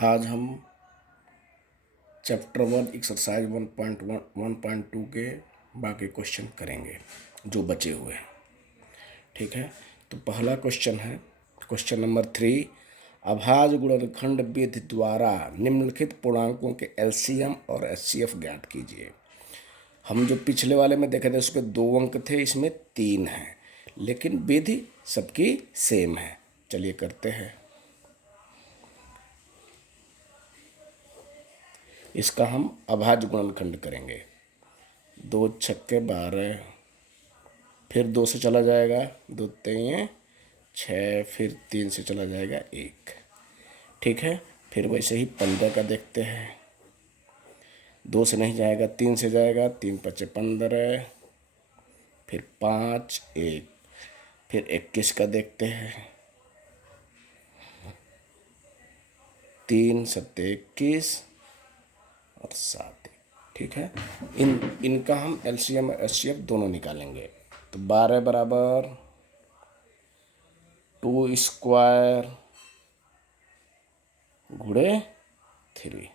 आज हम chapter 1 exercise 1.2 के बाकी क्वेश्चन करेंगे जो बचे हुए हैं। ठीक है, तो पहला क्वेश्चन है क्वेश्चन नंबर 3। अभाज्य गुणनखंड विधि द्वारा निम्नलिखित पूर्णांकों के एलसीएम और एचसीएफ ज्ञात कीजिए। हम जो पिछले वाले में देखे थे उसमें 2 अंक थे, इसमें 3 हैं, लेकिन विधि सबकी सेम है। चलिए करते हैं। इसका हम अभाज्य गुणनखंड करेंगे। 2 छक्के 12, फिर 2 से चला जाएगा 2 3 6, फिर 3 से चला जाएगा 1। ठीक है, फिर वैसे ही 15 का देखते हैं। 2 से नहीं जाएगा, 3 से जाएगा, 3 5 15, फिर 5 1, फिर 21 का देखते हैं। 3 7 21 और 7 1। ठीक है, इनका हम एलसीएम और एचसीएफ दोनों निकालेंगे। तो 12 बराबर 2 स्क्वायर गुणे 3,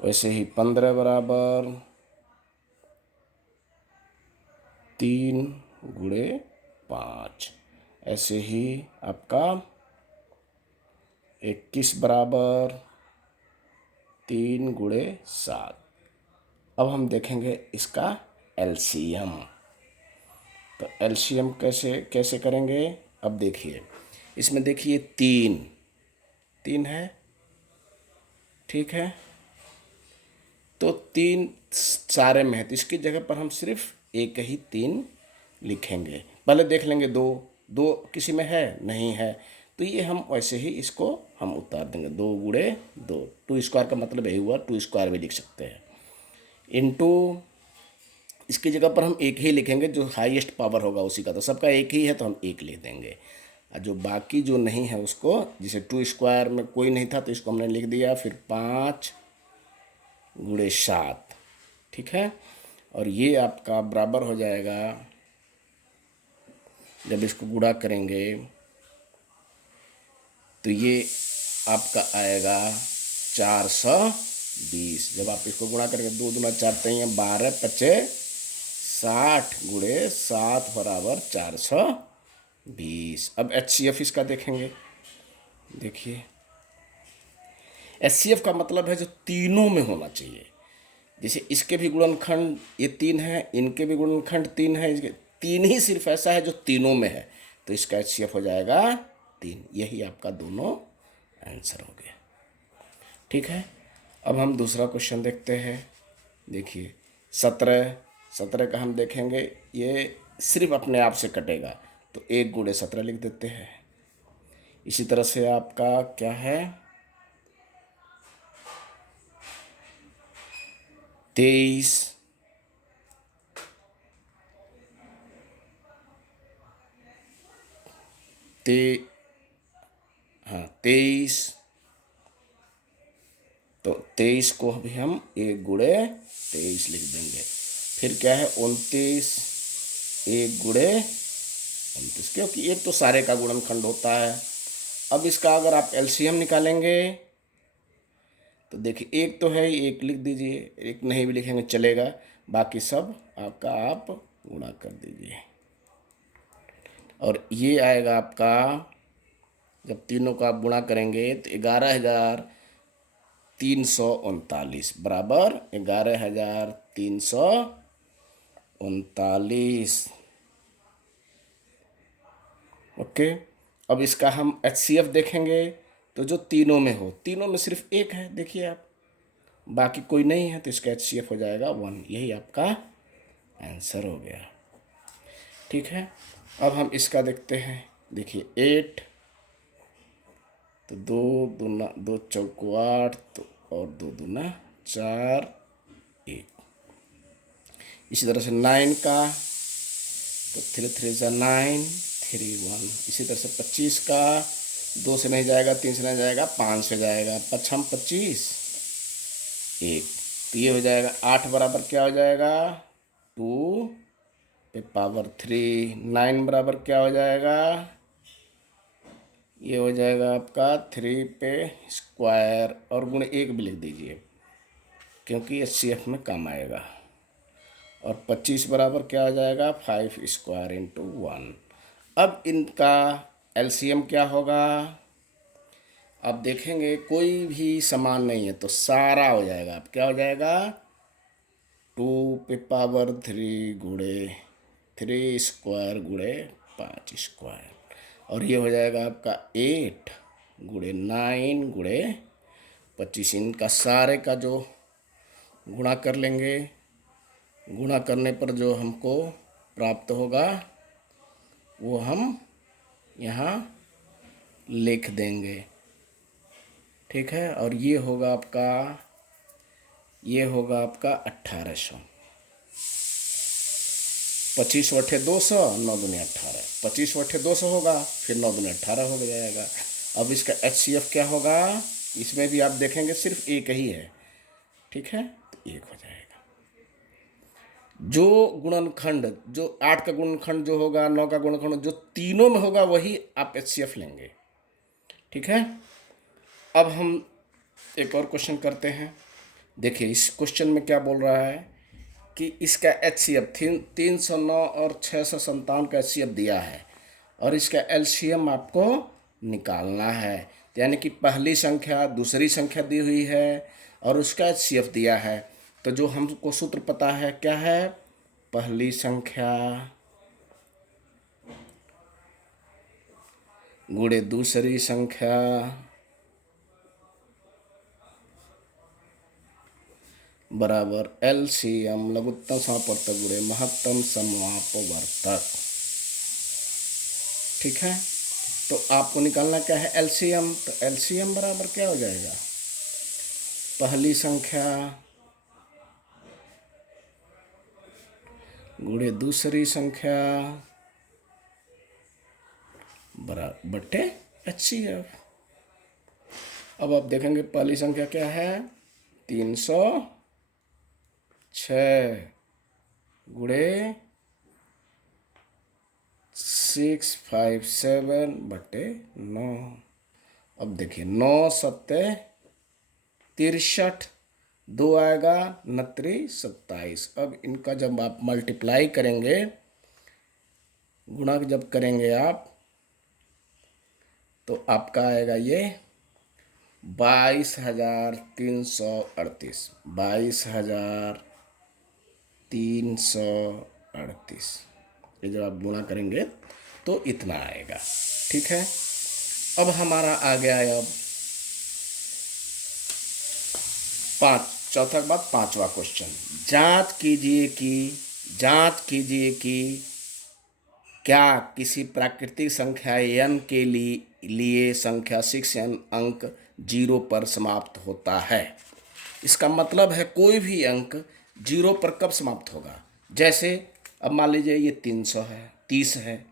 वैसे ही 15 बराबर 3 गुणे 5, ऐसे ही आपका 21 बराबर 3 गुणे 7। अब हम देखेंगे इसका एलसीएम। तो एलसीएम कैसे कैसे करेंगे, अब देखिए। इसमें देखिए 3 है। ठीक है, तो 3 सारे में है, तो इसकी जगह पर हम सिर्फ एक ही 3 लिखेंगे। पहले देख लेंगे 2 किसी में है, नहीं है, तो ये हम वैसे ही इसको हम उतार देंगे। 2 गुणे 2, 2 स्क्वायर का मतलब यही हुआ, 2 स्क्वायर भी लिख सकते हैं। इनटू इसकी जगह पर हम एक ही लिखेंगे, जो हाईएस्ट पावर होगा उसी का, तो सबका एक ही है तो हम 1 लिख देंगे। और जो बाकी जो नहीं है उसको, जैसे 2 स्क्वायर में कोई नहीं था तो इसको हमने लिख दिया, फिर 5 गुणे 7। ठीक है, और ये आपका बराबर हो जाएगा, जब इसको गुणा करेंगे तो ये आपका आएगा 420। जब आप इसको गुणा करेंगे, 2 दूना 4 3 12 25 60 गुणे 7 बराबर 420। अब एचसीएफ इसका देखेंगे। देखिए, एचसीएफ का मतलब है जो तीनों में होना चाहिए। जैसे इसके भी गुणनखंड ये 3 है, इनके भी गुणनखंड 3 है, इसके 3 ही सिर्फ ऐसा है जो तीनों में है, तो इसका एचसीएफ हो जाएगा 3। यही आपका दोनों आंसर हो गया। ठीक है, अब हम दूसरा क्वेश्चन देखते हैं। देखिए 17 का हम देखेंगे, ये सिर्फ अपने आप से कटेगा, तो 1 गुणे 17 लिख देते हैं। इसी तरह से आपका क्या है, 23 23, तो 23 को भी हम 1 गुणे 23 लिख देंगे। फिर क्या है 29, 1 गुणे 29, क्योंकि एक तो सारे का गुणनखंड होता है। अब इसका अगर आप एलसीएम निकालेंगे तो देखिए, एक तो है ही, 1 लिख दीजिए, एक नहीं भी लिखेंगे चलेगा, बाकी सब आपका आप गुणा कर दीजिए। और ये आएगा आपका, जब तीनों का आप गुणा करेंगे तो 11,339 बराबर 11,339। ओके, अब इसका हम एचसीएफ देखेंगे, तो जो तीनों में हो, तीनों में सिर्फ एक है, देखिए आप, बाकी कोई नहीं है, तो इसका एचसीएफ हो जाएगा 1। यही आपका आंसर हो गया। ठीक है, अब हम इसका देखते हैं। देखिए 8, तो 2 दूना 2 चौको 8, तो और 2 दूना 4 1। इसी तरह से 9 का, तो 3 3 जा 9 3 1। इसी तरह से 25 का, 2 से नहीं जाएगा, 3 से नहीं जाएगा, 5 से जाएगा, 5 25 1, तो ये हो जाएगा 8 बराबर क्या हो जाएगा 2 पे पावर 3। 9 बराबर क्या हो जाएगा ये हो जाएगा आपका 3 पे स्क्वायर और गुण 1 भी लिख दीजिए क्योंकि एचसीएफ में काम आएगा। और 25 बराबर क्या आ जाएगा 5 स्क्वायर इंटू 1। अब इनका एलसीएम क्या होगा। अब देखेंगे कोई भी समान नहीं है तो सारा हो जाएगा। अब क्या हो जाएगा 2 पे पावर 3 गुणे 3 स्क्वायर गुणे 5 स्क्वायर। और ये हो जाएगा आपका 8 गुणे 9 गुणे 25। इनका सारे का जो गुणा कर लेंगे, गुणा करने पर जो हमको प्राप्त होगा वो हम यहाँ लिख देंगे। ठीक है। और ये होगा आपका 1800। 25 बटे 200 9 दूनी 18। 25 बटे 200 होगा, फिर 9 दूनी 18 हो जाएगा। अब इसका एचसीएफ क्या होगा, इसमें भी आप देखेंगे सिर्फ एक ही है। ठीक है, तो 1 हो जाएगा। जो गुणनखंड, जो 8 का गुणनखंड जो होगा, 9 का गुणनखंड जो तीनों में होगा वही आप एचसीएफ लेंगे। ठीक है। अब हम एक और क्वेश्चन करते हैं। देखिए इस क्वेश्चन में क्या बोल रहा है कि इसका एचसीएफ 309 और 657 का एचसीएफ दिया है और इसका एलसीएम आपको निकालना है। यानी कि पहली संख्या दूसरी संख्या दी हुई है और उसका एचसीएफ दिया है। तो जो हमको सूत्र पता है क्या है, पहली संख्या गुणे दूसरी संख्या बराबर एलसीएम लघुत्तम समापवर्तक गुणे महत्तम समापवर्तक। ठीक है। तो आपको निकालना क्या है एलसीएम। तो एलसीएम बराबर क्या हो जाएगा, पहली संख्या गुणे दूसरी संख्या बराबर बटे एचसीएफ। अब आप देखेंगे पहली संख्या क्या है 306 गुणे 657 बटे 9। अब देखिए 9 सत्ते 63, 2 आएगा 29 27। अब इनका जब आप मल्टीप्लाई करेंगे, गुणा जब करेंगे आप, तो आपका आएगा ये 22,338। 22,338 ये जब आप गुणा करेंगे तो इतना आएगा। ठीक है। अब हमारा आ गया है अब चौथा के बाद पांचवा क्वेश्चन। जांच कीजिए कि क्या किसी प्राकृतिक संख्या n के लिए संख्या 6n अंक 0 पर समाप्त होता है। इसका मतलब है कोई भी अंक 0 पर कब समाप्त होगा। जैसे अब मान लीजिए ये 300 है, 30 है।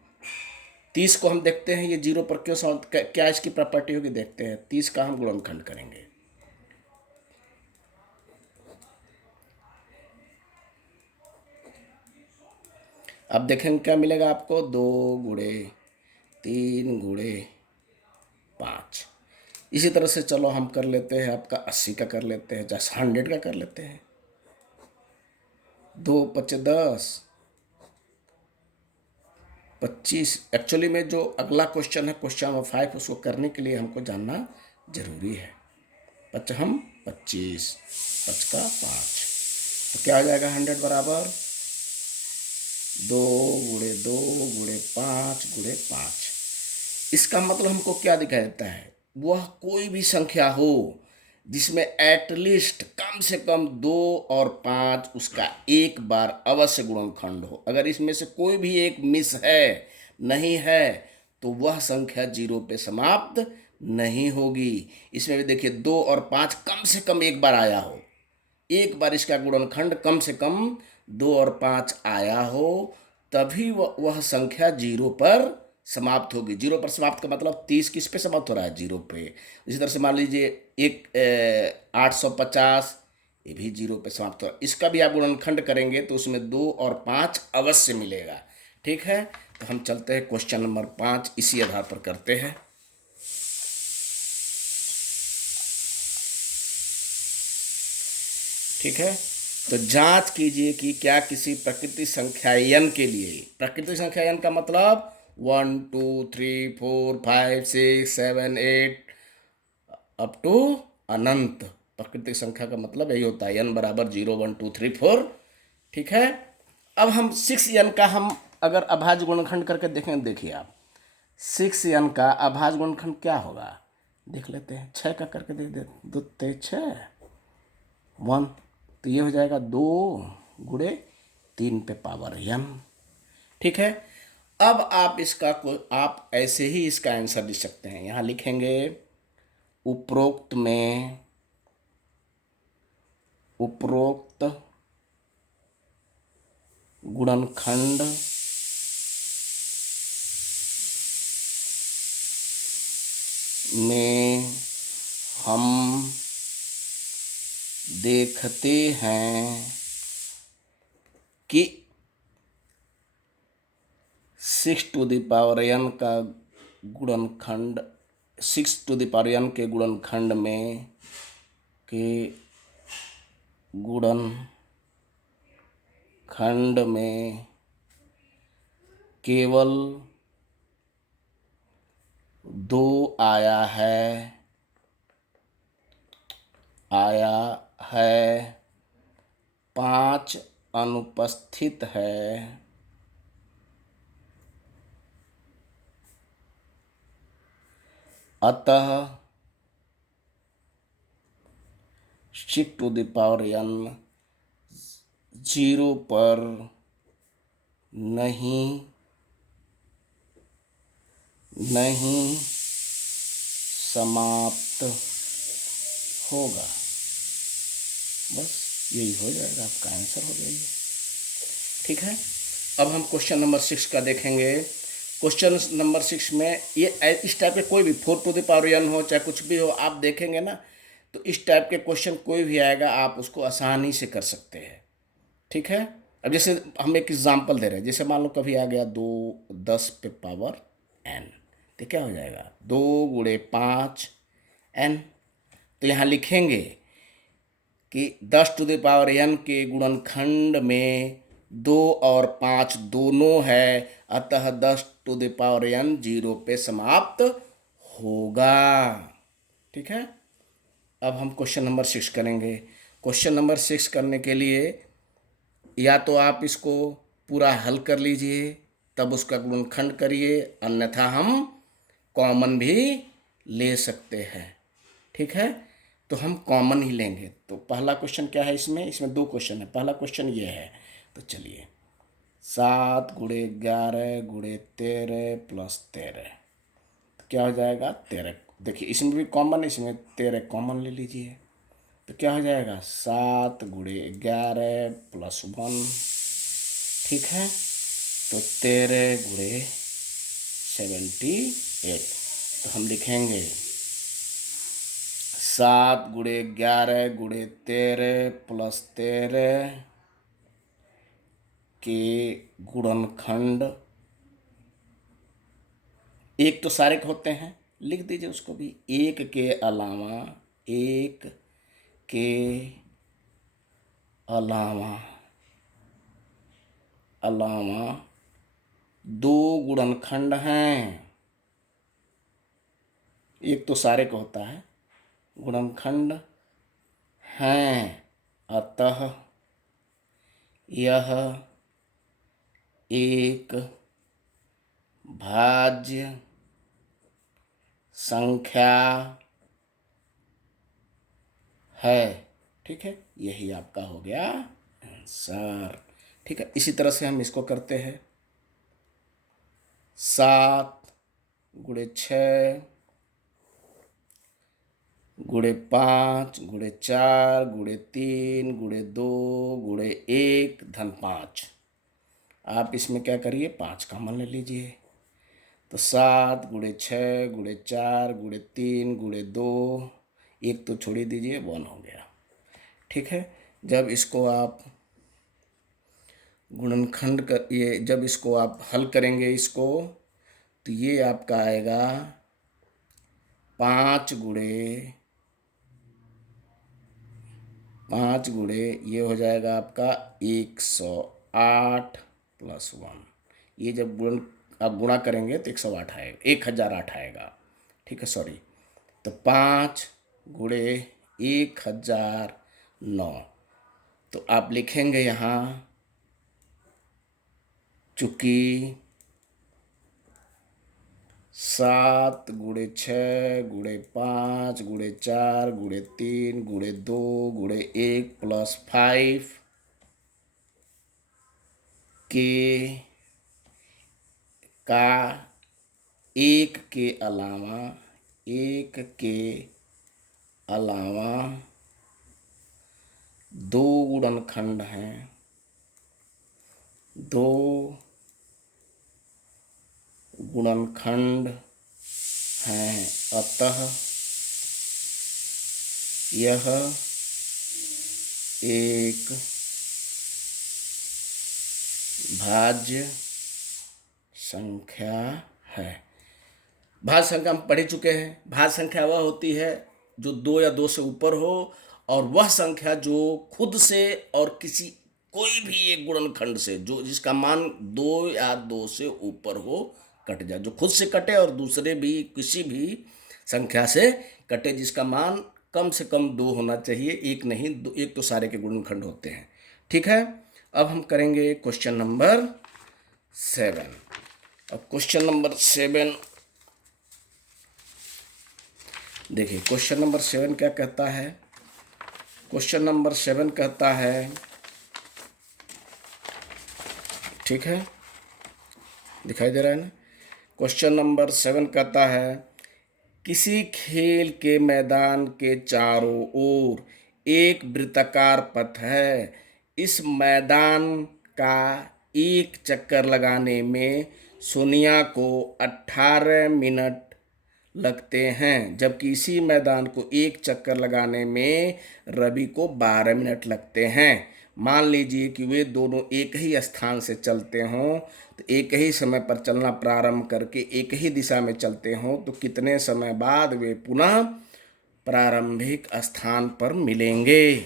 30 को हम देखते हैं ये 0 पर क्यों समाप्त, क्या इसकी प्रॉपर्टी होगी देखते हैं। 30 का हम गुणनखंड करेंगे। अब देखेंगे क्या मिलेगा आपको 2 गुणे 3 गुणे 5। इसी तरह से चलो हम कर लेते हैं आपका 80 का कर लेते हैं, जैसे 100 का कर लेते हैं। 2 5 10 25। एक्चुअली में जो अगला क्वेश्चन है क्वेश्चन नंबर 5, उसको करने के लिए हमको जानना जरूरी है। 5 हम 25, 5 का 5, तो क्या आ जाएगा 100 बराबर 2 गुणे 2 गुणे 5 गुणे 5। इसका मतलब हमको क्या दिखाई देता है, वह कोई भी संख्या हो जिसमें एटलीस्ट कम से कम 2 और 5 उसका एक बार अवश्य गुणनखंड हो। अगर इसमें से कोई भी एक मिस है, नहीं है, तो वह संख्या 0 पे समाप्त नहीं होगी। इसमें भी देखिए 2 और 5 कम से कम एक बार आया हो, एक बार इसका गुणनखंड कम से कम 2 और 5 आया हो, तभी वह संख्या 0 पर समाप्त होगी। 0 पर समाप्त का मतलब 30 किस पे समाप्त हो रहा है 0 पे। इसी तरह से मान लीजिए 850 ये भी 0 पे समाप्त हो रहा है। इसका भी आप गुणनखंड करेंगे तो उसमें 2 और 5 अवश्य मिलेगा। ठीक है। तो हम चलते हैं क्वेश्चन नंबर 5, इसी आधार पर करते हैं। ठीक है। तो जांच कीजिए कि क्या किसी प्राकृतिक संख्या n के लिए, प्राकृतिक संख्या n का मतलब 1 2 3 4 5 6 7 8 अप टू अनंत। प्राकृतिक संख्या का मतलब यही होता है, n बराबर 0 1 2 3 4। ठीक है। अब हम 6n का हम अगर अभाज्य गुणनखंड करके देखें, देखिए आप 6n का अभाज्य गुणनखंड क्या होगा देख लेते हैं। 6 का करके देख दे, 2 3 6 1, तो ये हो जाएगा 2 गुणे 3 पे पावर n। ठीक है। अब आप इसका आप ऐसे ही इसका आंसर लिख सकते हैं। यहाँ लिखेंगे उपरोक्त में, उपरोक्त गुणनखंड में हम देखते हैं कि 6 टू द पावर n का गुणनखंड, 6 टू द पावर n के गुणनखंड में के गुणनखंड में केवल 2 आया है 5 अनुपस्थित है। अतः 6 टू द पावर n 0 पर नहीं समाप्त होगा। बस यही हो जाएगा, आपका आंसर हो जाएगा। ठीक है। अब हम क्वेश्चन नंबर 6 का देखेंगे। क्वेश्चन नंबर 6 में ये इस टाइप के कोई भी 4 टू द पावर n हो चाहे कुछ भी हो, आप देखेंगे ना तो इस टाइप के क्वेश्चन कोई भी आएगा आप उसको आसानी से कर सकते हैं। ठीक है। अब जैसे हम एक एग्जांपल दे रहे हैं, जैसे मान लो कभी आ गया 2 10 पे पावर n, तो क्या हो जाएगा 2 गुणे 5 n। तो यहाँ लिखेंगे कि 10 टू द पावर n के गुणनखंड में 2 और 5 दोनों है, अतः 10 टू द पावर n 0 पे समाप्त होगा। ठीक है। अब हम क्वेश्चन नंबर 6 करेंगे। क्वेश्चन नंबर 6 करने के लिए या तो आप इसको पूरा हल कर लीजिए तब उसका गुणनखंड करिए, अन्यथा हम कॉमन भी ले सकते हैं। ठीक है। तो हम कॉमन ही लेंगे। तो पहला क्वेश्चन क्या है, इसमें 2 क्वेश्चन है। पहला क्वेश्चन ये है, तो चलिए 7 गुणे 11 गुणे 13 प्लस 13, तो क्या हो जाएगा 13। देखिए इसमें भी कॉमन है, इसमें 13 कॉमन ले लीजिए, तो क्या हो जाएगा 7 गुणे 11 प्लस 1। ठीक है। तो 13 गुणे 78। तो हम लिखेंगे 7 गुणे 11 गुणे 13 प्लस 13 के गुणनखंड, एक तो सारे के होते हैं, लिख दीजिए उसको भी, एक के अलावा 2 गुणनखंड हैं। एक तो सारे का होता है, गुणनखंड हैं, अतः यह एक भाज्य संख्या है। ठीक है। यही आपका हो गया आंसर। ठीक है। इसी तरह से हम इसको करते हैं। 7 गुणे 6 गुणे 5 गुणे 4 गुणे 3 गुणे 2 गुणे 1 धन 5। आप इसमें क्या करिए 5 कॉमन ले लीजिए। तो 7 गुणे 6 गुणे 4 गुणे 3 गुणे 2, एक तो छोड़ ही दीजिए, 1 हो गया। ठीक है। जब इसको आप गुणनखंड कर, ये जब इसको आप हल करेंगे इसको, तो ये आपका आएगा 5 गुणे 5 गुणे ये हो जाएगा आपका 108 प्लस 1। ये जब आप गुणा करेंगे तो 108 आएगा, 1008 आएगा। ठीक है, सॉरी। तो 5 गुणे 1009, तो आप लिखेंगे यहाँ, चूंकि 7 गुणे 6 गुणे 5 गुणे 4 गुणे 3 गुणे 2 गुणे 1 प्लस 5 के का एक के अलावा 2 गुणनखंड हैं, 2 गुणनखंड हैं, अतः यह एक भाज्य संख्या है। भाज्य संख्या हम पढ़ चुके हैं। भाज्य संख्या वह होती है जो 2 या 2 से ऊपर हो, और वह संख्या जो खुद से और किसी कोई भी एक गुणनखंड से जो जिसका मान 2 या 2 से ऊपर हो कट जाए, जो खुद से कटे और दूसरे भी किसी भी संख्या से कटे, जिसका मान कम से कम 2 होना चाहिए, एक नहीं, एक तो सारे के गुणनखंड होते हैं। ठीक है, अब हम करेंगे क्वेश्चन नंबर 7। अब क्वेश्चन नंबर 7 देखिए, क्वेश्चन नंबर 7 क्या कहता है। क्वेश्चन नंबर 7 कहता है, ठीक है, दिखाई दे रहा है ना। क्वेश्चन नंबर 7 कहता है, किसी खेल के मैदान के चारों ओर एक वृत्ताकार पथ है। इस मैदान का एक चक्कर लगाने में सोनिया को 18 मिनट लगते हैं, जबकि इसी मैदान को एक चक्कर लगाने में रवि को 12 मिनट लगते हैं। मान लीजिए कि वे दोनों एक ही स्थान से चलते हों, तो एक ही समय पर चलना प्रारंभ करके एक ही दिशा में चलते हों, तो कितने समय बाद वे पुनः प्रारंभिक स्थान पर मिलेंगे।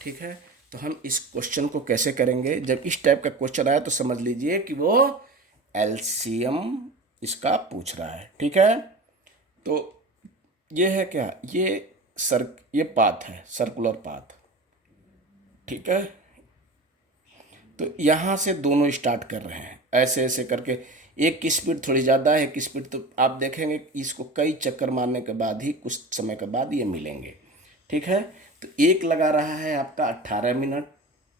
ठीक है, तो हम इस क्वेश्चन को कैसे करेंगे। जब इस टाइप का क्वेश्चन आया तो समझ लीजिए कि वो एलसीएम इसका पूछ रहा है। ठीक है, तो ये है क्या, ये पाथ है, सर्कुलर पाथ। ठीक है, तो यहाँ से दोनों स्टार्ट कर रहे हैं ऐसे ऐसे करके। एक की स्पीड थोड़ी ज़्यादा है, एक की स्पीड, तो आप देखेंगे इसको कई चक्कर मारने के बाद ही कुछ समय के बाद ये मिलेंगे। ठीक है, तो एक लगा रहा है आपका 18 मिनट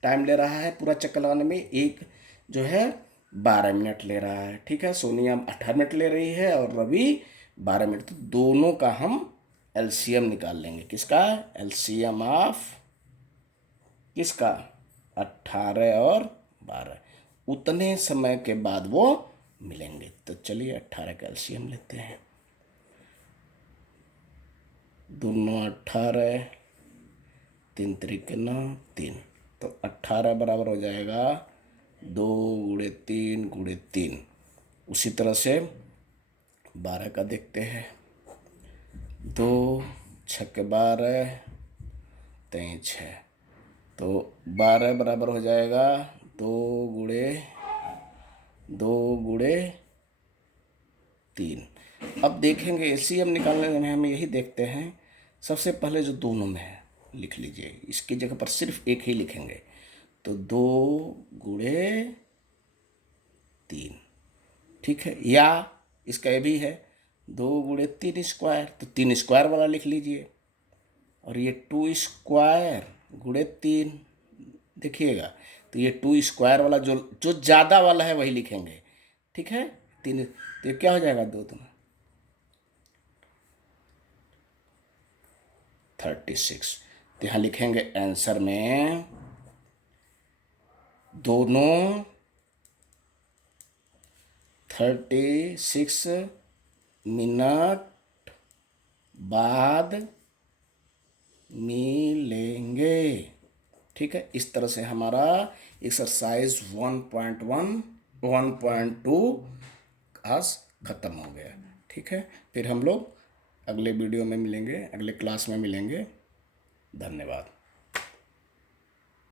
टाइम ले रहा है पूरा चक्कर लगाने में, एक जो है 12 मिनट ले रहा है। ठीक है, सोनिया 18 मिनट ले रही है और रवि 12 मिनट, तो दोनों का हम एलसीएम निकाल लेंगे। किसका एलसीएम ऑफ किसका, 18 और 12, उतने समय के बाद वो मिलेंगे। तो चलिए 18 का एलसीएम लेते हैं। दोनों 18, 3 त्रिक 9, 3, तो 18 बराबर हो जाएगा 2 गुणे 3 गुणे 3। उसी तरह से 12 का देखते हैं, 2 छक्के 12 3 6, तो 12 बराबर हो जाएगा 2 गुणे 3। अब देखेंगे एलसीएम निकालने में हम यही देखते हैं, सबसे पहले जो दोनों में है लिख लीजिए, इसकी जगह पर सिर्फ एक ही लिखेंगे, तो 2 गुणे 3। ठीक है, या इसका ये भी है 2 गुणे 3 स्क्वायर, तो 3 स्क्वायर वाला लिख लीजिए, और ये 2 स्क्वायर गुणे 3 देखिएगा, तो ये 2 स्क्वायर वाला जो ज़्यादा वाला है वही लिखेंगे। ठीक है, 3, तो ये क्या हो जाएगा 2 3 36। तो यहाँ लिखेंगे आंसर में दोनों 36 मिनट बाद मिलेंगे। ठीक है, इस तरह से हमारा एक्सरसाइज 1.1 1.2 आज ख़त्म हो गया। ठीक है, फिर हम लोग अगले वीडियो में मिलेंगे, अगले क्लास में मिलेंगे। धन्यवाद।